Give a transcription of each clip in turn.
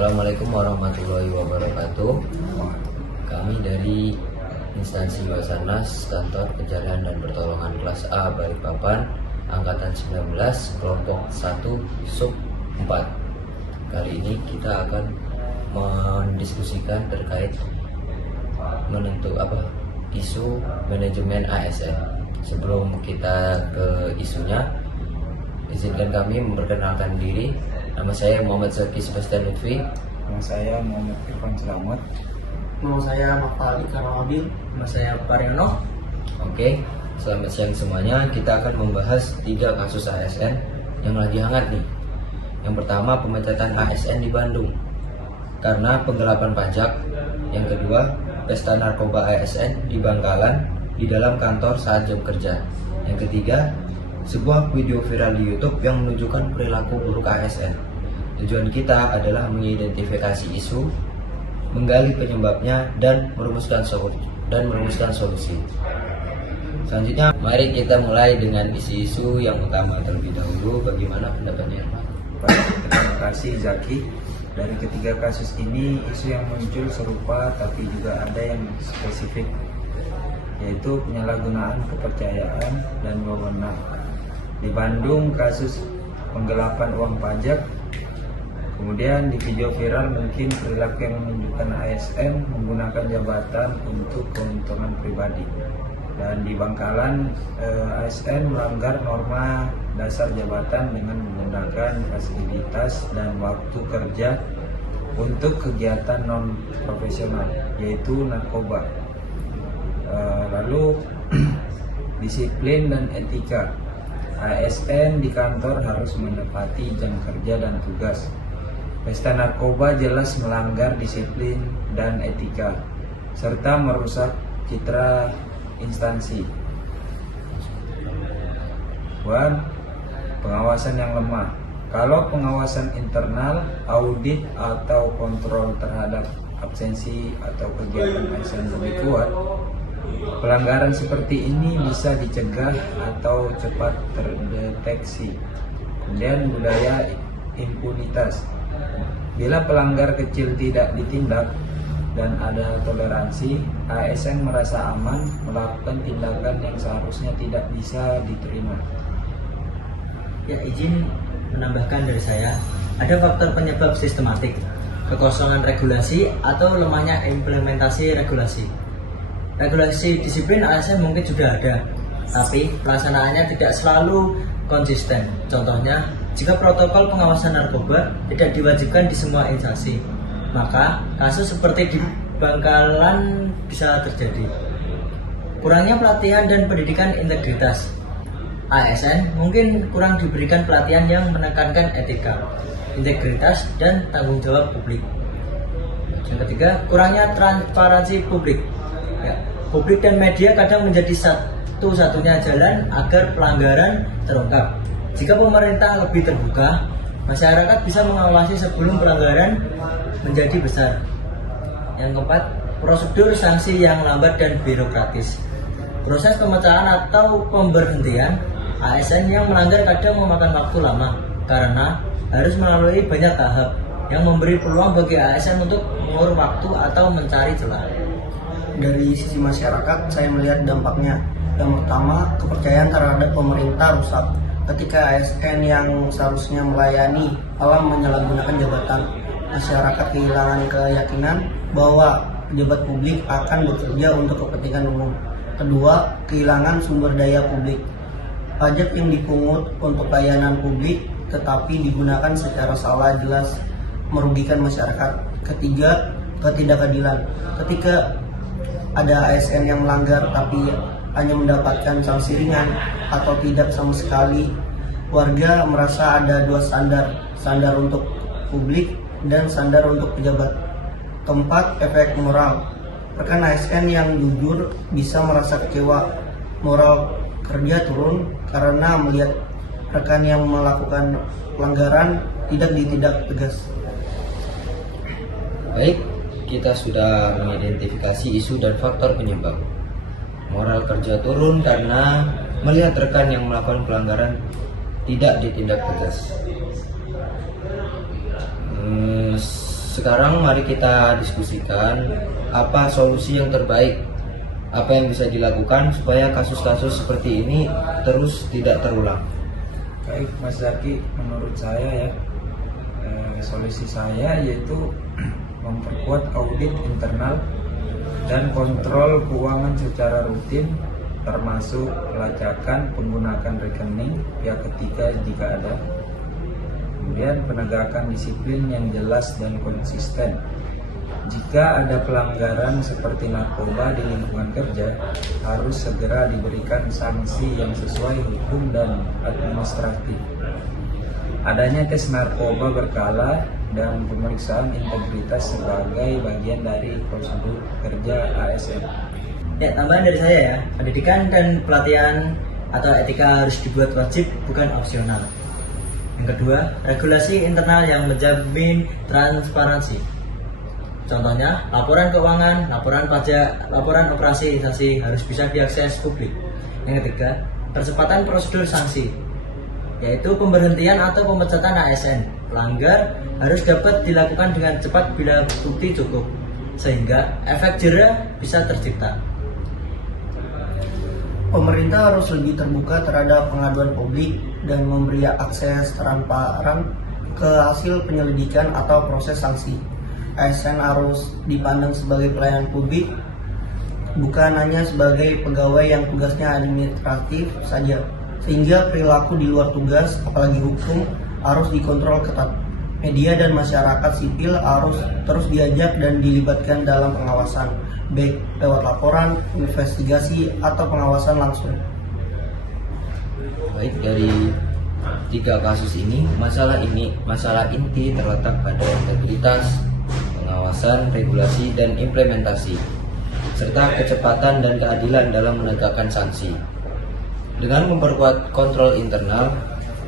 Assalamualaikum warahmatullahi wabarakatuh. Kami dari instansi Basarnas Kantor Pencarian dan Pertolongan kelas A Balikpapan Angkatan 19 kelompok 1 sub 4. Kali ini kita akan mendiskusikan terkait isu manajemen ASN. Sebelum kita ke isunya, izinkan kami memperkenalkan diri. Nama saya Muhammad Zaki Sebastian Lutfi. Nama saya Muhammad Irfan Selamat. Nama saya Mafali Karawabil. Nama saya Pariono. Oke, selamat siang semuanya. Kita akan membahas 3 kasus ASN yang lagi hangat nih. Yang pertama, pemecatan ASN di Bandung karena penggelapan pajak. Yang kedua, pesta narkoba ASN di Bangkalan di dalam kantor saat jam kerja. Yang ketiga, sebuah video viral di YouTube yang menunjukkan perilaku buruk ASN. Tujuan kita adalah mengidentifikasi isu, menggali penyebabnya, dan merumuskan solusi. Selanjutnya, mari kita mulai dengan isu-isu yang utama terlebih dahulu. Bagaimana pendapatnya, Pak? Baik, terima kasih Zaki. Dari ketiga kasus ini, isu yang muncul serupa tapi juga ada yang spesifik, yaitu penyalahgunaan kepercayaan dan wewenang. Di Bandung, kasus penggelapan uang pajak. Kemudian di video viral mungkin perilaku yang menunjukkan ASN menggunakan jabatan untuk keuntungan pribadi. Dan di Bangkalan, ASN melanggar norma dasar jabatan dengan menggunakan fasilitas dan waktu kerja untuk kegiatan non profesional, yaitu narkoba. Lalu disiplin dan etika. ASN di kantor harus menepati jam kerja dan tugas. Pesta narkoba jelas melanggar disiplin dan etika, serta merusak citra instansi. Pengawasan yang lemah. Kalau pengawasan internal, audit atau kontrol terhadap absensi atau kegiatan ASN lebih kuat, pelanggaran seperti ini bisa dicegah atau cepat terdeteksi. Kemudian budaya impunitas. Bila pelanggar kecil tidak ditindak dan ada toleransi, ASN merasa aman melakukan tindakan yang seharusnya tidak bisa diterima. Ya, izin menambahkan dari saya, ada faktor penyebab sistematik, kekosongan regulasi atau lemahnya implementasi regulasi. Regulasi disiplin ASN mungkin sudah ada, tapi pelaksanaannya tidak selalu konsisten. Contohnya, jika protokol pengawasan narkoba tidak diwajibkan di semua instansi, maka kasus seperti di Bangkalan bisa terjadi. Kurangnya pelatihan dan pendidikan integritas. ASN mungkin kurang diberikan pelatihan yang menekankan etika, integritas, dan tanggung jawab publik. Yang ketiga, kurangnya transparansi publik. Ya, publik dan media kadang menjadi satu-satunya jalan agar pelanggaran terungkap. Jika pemerintah lebih terbuka, masyarakat bisa mengawasi sebelum pelanggaran menjadi besar. Yang keempat, prosedur sanksi yang lambat dan birokratis. Proses pemecahan atau pemberhentian ASN yang melanggar kadang memakan waktu lama karena harus melalui banyak tahap yang memberi peluang bagi ASN untuk mengulur waktu atau mencari celah. Dari sisi masyarakat, saya melihat dampaknya. Yang pertama, kepercayaan terhadap pemerintah rusak. Ketika ASN yang seharusnya melayani malah menyalahgunakan jabatan, masyarakat kehilangan keyakinan bahwa pejabat publik akan bekerja untuk kepentingan umum. Kedua, kehilangan sumber daya publik. Pajak yang dipungut untuk layanan publik tetapi digunakan secara salah jelas merugikan masyarakat. Ketiga, ketidakadilan. Ketika ada ASN yang melanggar tapi hanya mendapatkan sanksi ringan atau tidak sama sekali, warga merasa ada 2 standar untuk publik dan standar untuk pejabat. Keempat, efek moral. Rekan ASN yang jujur bisa merasa kecewa, moral kerja turun karena melihat rekan yang melakukan pelanggaran tidak ditindak tegas. Baik, kita sudah mengidentifikasi isu dan faktor penyebab. Moral kerja turun karena melihat rekan yang melakukan pelanggaran tidak ditindak tegas. sekarang mari kita diskusikan apa solusi yang terbaik, apa yang bisa dilakukan supaya kasus-kasus seperti ini terus tidak terulang. Baik Mas Zaki, menurut saya ya, solusi saya yaitu memperkuat audit internal dan kontrol keuangan secara rutin, termasuk pelacakan menggunakan rekening pihak ketiga jika ada. Kemudian penegakan disiplin yang jelas dan konsisten. Jika ada pelanggaran seperti narkoba di lingkungan kerja, harus segera diberikan sanksi yang sesuai hukum dan administratif. Adanya tes narkoba berkala dan pemeriksaan integritas sebagai bagian dari prosedur kerja ASN. Ya, tambahan dari saya ya, pendidikan dan pelatihan atau etika harus dibuat wajib, bukan opsional. Yang kedua, regulasi internal yang menjamin transparansi. Contohnya, laporan keuangan, laporan pajak, laporan operasi instansi harus bisa diakses publik. Yang ketiga, percepatan prosedur sanksi, yaitu pemberhentian atau pemecatan ASN. Pelanggar harus dapat dilakukan dengan cepat bila bukti cukup, sehingga efek jera bisa tercipta. Pemerintah harus lebih terbuka terhadap pengaduan publik dan memberi akses transparan ke hasil penyelidikan atau proses sanksi. ASN harus dipandang sebagai pelayanan publik, bukan hanya sebagai pegawai yang tugasnya administratif saja, sehingga perilaku di luar tugas, apalagi hukum, harus dikontrol ketat. Media dan masyarakat sipil harus terus diajak dan dilibatkan dalam pengawasan, baik lewat laporan, investigasi, atau pengawasan langsung. Baik, dari 3 kasus ini, masalah inti terletak pada integritas, pengawasan, regulasi, dan implementasi, serta kecepatan dan keadilan dalam menegakkan sanksi. Dengan memperkuat kontrol internal,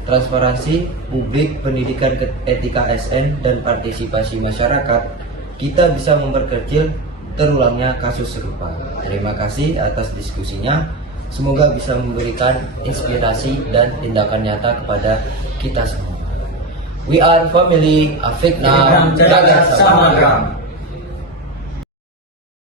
transparansi publik, pendidikan etika ASN, dan partisipasi masyarakat, kita bisa memperkecil terulangnya kasus serupa. Terima kasih atas diskusinya. Semoga bisa memberikan inspirasi dan tindakan nyata kepada kita semua. We are family, Afikna, jaga sama.